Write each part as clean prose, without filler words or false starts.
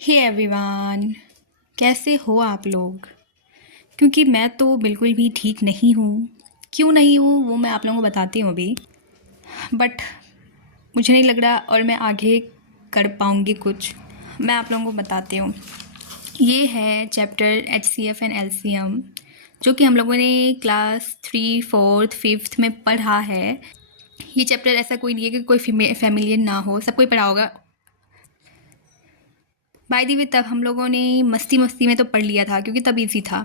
Hey everyone, कैसे हो आप लोग। क्योंकि मैं तो बिल्कुल भी ठीक नहीं हूँ। क्यों नहीं हूँ वो मैं आप लोगों को बताती हूँ अभी। बट मुझे नहीं लग रहा और मैं आगे कर पाऊँगी कुछ। मैं आप लोगों को बताती हूँ। ये है चैप्टर HCF एंड LCM, जो कि हम लोगों ने क्लास 3, 4, 5th में पढ़ा है। ये चैप्टर ऐसा कोई नहीं है कि कोई फैमिलियर ना हो, सब कोई पढ़ा होगा। बाय द वे तब हम लोगों ने मस्ती मस्ती में तो पढ़ लिया था क्योंकि तब इजी था,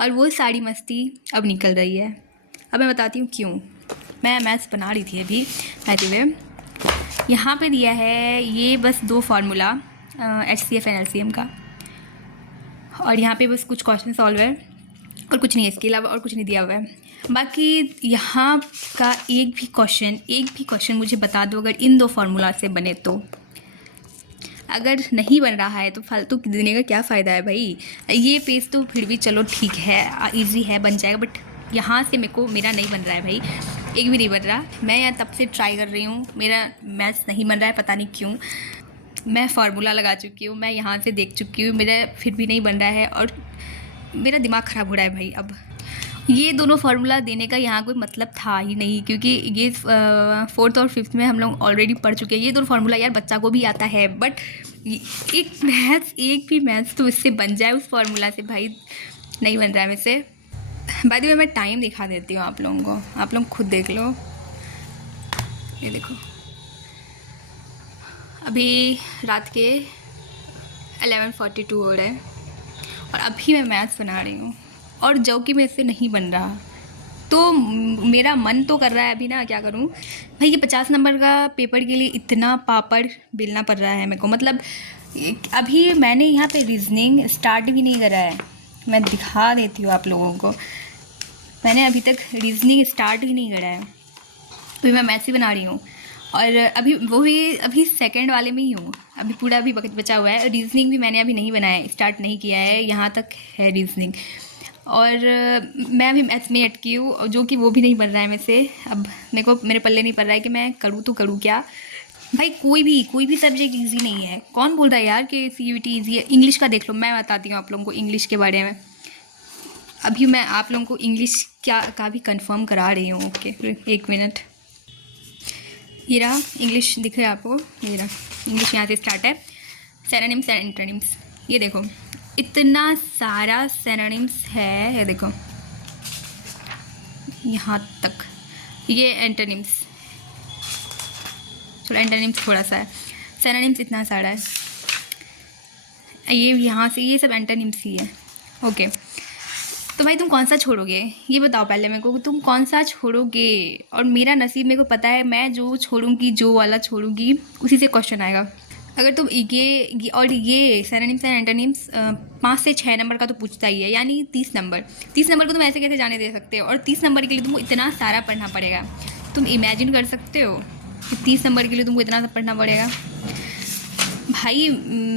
और वो सारी मस्ती अब निकल रही है। अब मैं बताती हूँ क्यों। मैं मैथ्स बना रही थी अभी। बाय द वे यहाँ पे दिया है ये बस 2 फार्मूला HCF एंड LCM का, और यहाँ पे बस कुछ क्वेश्चन सॉल्व है और कुछ नहीं है, इसके अलावा और कुछ नहीं दिया हुआ है। बाकी यहाँ का एक भी क्वेश्चन मुझे बता दो अगर इन 2 फार्मूला से बने तो। अगर नहीं बन रहा है तो फालतू देने का क्या फ़ायदा है भाई। ये पेज तो फिर भी चलो ठीक है, इजी है, बन जाएगा, बट यहाँ से मेरा नहीं बन रहा है भाई, एक भी नहीं बन रहा। मैं यहाँ तब से ट्राई कर रही हूँ, मेरा मैथ्स नहीं बन रहा है, पता नहीं क्यों। मैं फार्मूला लगा चुकी हूँ, मैं यहाँ से देख चुकी हूँ, मेरा फिर भी नहीं बन रहा है और मेरा दिमाग ख़राब हो रहा है भाई। अब ये दोनों फार्मूला देने का यहाँ कोई मतलब था ही नहीं, क्योंकि ये 4th और 5th में हम लोग ऑलरेडी पढ़ चुके हैं। ये दोनों फार्मूला यार बच्चा को भी आता है, बट एक भी मैथ्स तो इससे बन जाए उस फार्मूला से, भाई नहीं बन रहा है मुझसे। बाय द वे मैं टाइम दिखा देती हूँ आप लोगों को, आप लोग खुद देख लो। ये देखो, अभी रात के 11:42 हो रहे हैं और अभी मैं मैथ्स बना रही हूँ, और जो कि मेरे से नहीं बन रहा। तो मेरा मन तो कर रहा है अभी ना, क्या करूँ भाई। ये 50 नंबर का पेपर के लिए इतना पापड़ बेलना पड़ रहा है मेरे को। मतलब अभी मैंने यहाँ पे रीजनिंग स्टार्ट भी नहीं करा है। मैं दिखा देती हूँ आप लोगों को, मैंने अभी तक रीजनिंग स्टार्ट ही नहीं करा है। अभी मैं मैथ्स ही बना रही हूँ, और अभी वो भी अभी सेकंड वाले में ही हूँ। अभी पूरा अभी बचा हुआ है। रीजनिंग भी मैंने अभी नहीं बनाया है, स्टार्ट नहीं किया है, यहाँ तक है रीजनिंग। और मैं अभी मैथ्स में अटकी हूँ, जो कि वो भी नहीं बन रहा है मेरे से। अब मेरे पल्ले नहीं पड़ रहा है कि मैं करूँ तो करूँ क्या भाई। कोई भी सब्जेक्ट इजी नहीं है। कौन बोल रहा है यार कि CUT इजी है। इंग्लिश का देख लो, मैं बताती हूँ आप लोगों को इंग्लिश के बारे में। अभी मैं आप लोगों को इंग्लिश क्या का भी कंफर्म करा रही हूँ। ओके, एक मिनट। ये रहा इंग्लिश, दिख रहा है आपको। ये रहा इंग्लिश, यहाँ से स्टार्ट है। सिनोनिम्स एंड एंटोनिम्स, ये देखो इतना सारा सिनोनिम्स है, ये देखो यहाँ तक। ये एंटोनिम्स, थोड़ा एंटोनिम्स थोड़ा सा है, सिनोनिम्स इतना सारा है। ये यहाँ से ये सब एंटोनिम्स ही है। ओके, तो भाई तुम कौन सा छोड़ोगे ये बताओ पहले मेरे को, तुम कौन सा छोड़ोगे। और मेरा नसीब मेरे को पता है, मैं जो छोड़ूंगी, जो वाला छोड़ूंगी उसी से क्वेश्चन आएगा। अगर तुम ये सिनोनिम्स एंड एंटोनिम्स 5 से 6 नंबर का तो पूछता ही है, यानी 30 नंबर को तुम ऐसे कैसे जाने दे सकते हो। और 30 नंबर के लिए तुमको इतना सारा पढ़ना पड़ेगा। तुम इमेजिन कर सकते हो कि 30 नंबर के लिए तुमको इतना सब पढ़ना पड़ेगा भाई।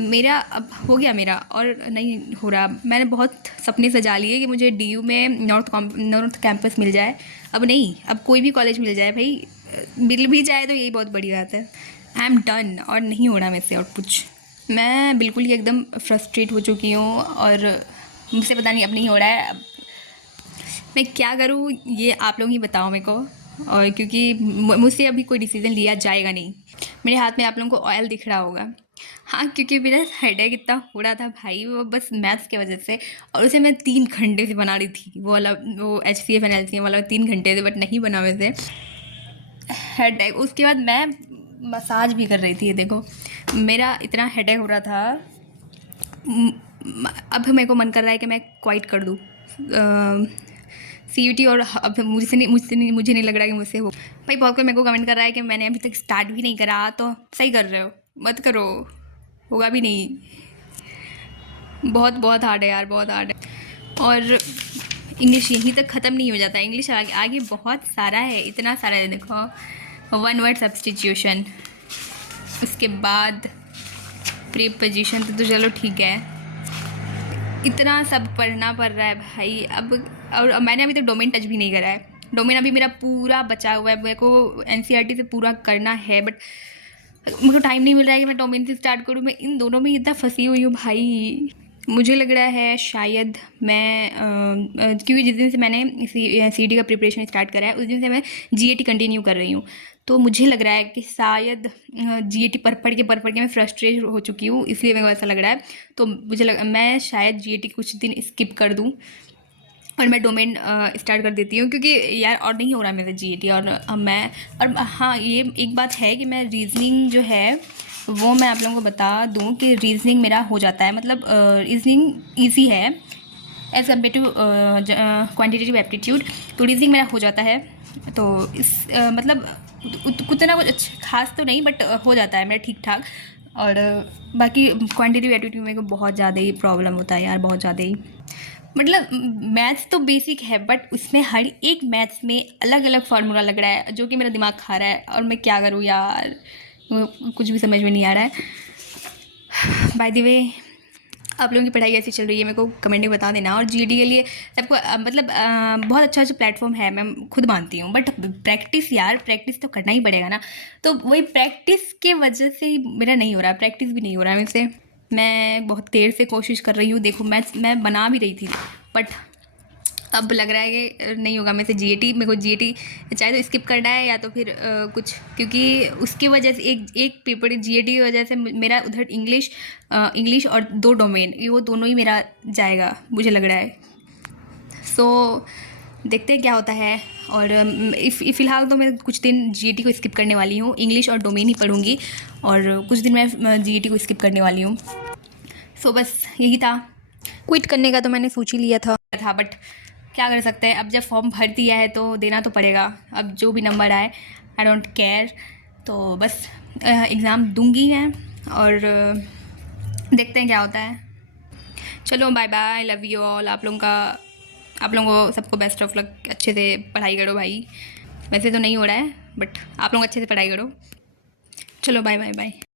मेरा अब हो गया मेरा, और नहीं हो रहा। मैंने बहुत सपने सजा लिए कि मुझे DU में नॉर्थ कैंपस मिल जाए। अब नहीं, अब कोई भी कॉलेज मिल जाए भाई, मिल भी जाए तो यही बहुत बड़ी बात है। आई एम डन, और नहीं हो रहा मेरे से और कुछ। मैं बिल्कुल ही एकदम फ्रस्ट्रेट हो चुकी हूँ, और मुझसे पता नहीं अब नहीं हो रहा है। अब मैं क्या करूँ ये आप लोग ही बताओ मेरे को। और क्योंकि मुझसे अभी कोई डिसीज़न लिया जाएगा नहीं। मेरे हाथ में आप लोगों को ऑयल दिख रहा होगा। हाँ, क्योंकि मेरा हेडेक इतना हो रहा था भाई, वो बस मैथ्स की वजह से। और उसे मैं 3 घंटे से बना रही थी, वो वाला, वो HCF एंड LCM वाला 3 घंटे से, बट नहीं बना वैसे। हेडेक, उसके बाद मैं मसाज भी कर रही थी। ये देखो मेरा इतना हेडेक हो रहा था। अब मेरे को मन कर रहा है कि मैं क्वाइट कर दूँ CUT। और अब मुझे नहीं लग रहा कि मुझसे हो भाई। बहुत कोई मेरे को कमेंट कर रहा है कि मैंने अभी तक स्टार्ट भी नहीं करा, तो सही कर रहे हो, मत करो, होगा भी नहीं। बहुत बहुत हार्ड है यार, बहुत हार्ड है। और इंग्लिश यहीं तक ख़त्म नहीं हो जाता, इंग्लिश आगे आगे बहुत सारा है, इतना सारा है। देखो, 1 वर्ड सब्सटीट्यूशन, उसके बाद प्रीपोजिशन तो चलो ठीक है, इतना सब पढ़ना पड़ रहा है भाई अब। और मैंने अभी तक डोमेन टच भी नहीं करा है। डोमेन अभी मेरा पूरा बचा हुआ है, मेरे को NCERT से पूरा करना है, बट मेरे को टाइम नहीं मिल रहा है कि मैं डोमेन से स्टार्ट करूँ। मैं इन दोनों में इतना फंसी हुई हूँ भाई। मुझे लग रहा है शायद मैं क्योंकि जिस दिन से मैंने CET का प्रिपरेशन स्टार्ट करा है उस दिन से मैं GAT कंटिन्यू कर रही हूँ। तो मुझे लग रहा है कि शायद GAT पढ़ के मैं फ्रस्ट्रेट हो चुकी हूँ, इसलिए मेरे को ऐसा लग रहा है। तो मैं शायद GAT कुछ दिन स्किप कर दूँ और मैं डोमेन स्टार्ट कर देती हूँ, क्योंकि यार और नहीं हो रहा मेरा GAT। और मैं और हाँ, ये एक बात है कि मैं रीजनिंग जो है वो मैं आप लोगों को बता दूं कि रीजनिंग मेरा हो जाता है, मतलब रीजनिंग ईजी है as compare to quantitative aptitude. तो रीजनिंग मेरा हो जाता है। तो इस मतलब कुछ ना कुछ अच्छा खास तो नहीं, बट हो जाता है मेरा ठीक ठाक। और बाकी क्वान्टिटेटिव एप्टीट्यूड मेरे को बहुत ज़्यादा ही प्रॉब्लम होता है यार, बहुत ज़्यादा ही। मतलब मैथ्स तो बेसिक है, बट उसमें हर एक मैथ्स में अलग अलग फार्मूला लग रहा है जो कि मेरा दिमाग खा रहा है, और मैं क्या करूँ यार, कुछ भी समझ में नहीं आ रहा है। बाय द वे, आप लोगों की पढ़ाई कैसी चल रही है मेरे को कमेंट में बता देना। और GAT के लिए सबको मतलब बहुत अच्छा अच्छा प्लेटफॉर्म है, मैं खुद मानती हूँ, बट प्रैक्टिस यार, प्रैक्टिस तो करना ही पड़ेगा ना। तो वही प्रैक्टिस के वजह से ही मेरा नहीं हो रहा, प्रैक्टिस भी नहीं हो रहा है मेरे से। मैं बहुत देर से कोशिश कर रही हूँ, देखो मैं बना भी रही थी, बट अब लग रहा है कि नहीं होगा मेरे से GAT। मेरे को GAT चाहे तो स्किप करना है या तो फिर कुछ, क्योंकि उसकी वजह से एक पेपर GAT की वजह से मेरा उधर इंग्लिश और 2 डोमेन, वो दोनों ही मेरा जाएगा मुझे लग रहा है। सो देखते हैं क्या होता है। और फ़िलहाल तो मैं कुछ दिन GAT को स्किप करने वाली हूँ, इंग्लिश और डोमेन ही पढ़ूँगी, और कुछ दिन मैं GAT को स्किप करने वाली हूँ। सो बस यही था। क्विट करने का तो मैंने सोच ही लिया था, बट क्या कर सकते हैं, अब जब फॉर्म भर दिया है तो देना तो पड़ेगा। अब जो भी नंबर आए आई डोंट केयर। तो बस एग्ज़ाम दूंगी मैं, और देखते हैं क्या होता है। चलो bye bye, love you all. आप लोगों को सबको बेस्ट ऑफ लक। अच्छे से पढ़ाई करो भाई। वैसे तो नहीं हो रहा है, बट आप लोग अच्छे से पढ़ाई करो। चलो बाय बाय बाय।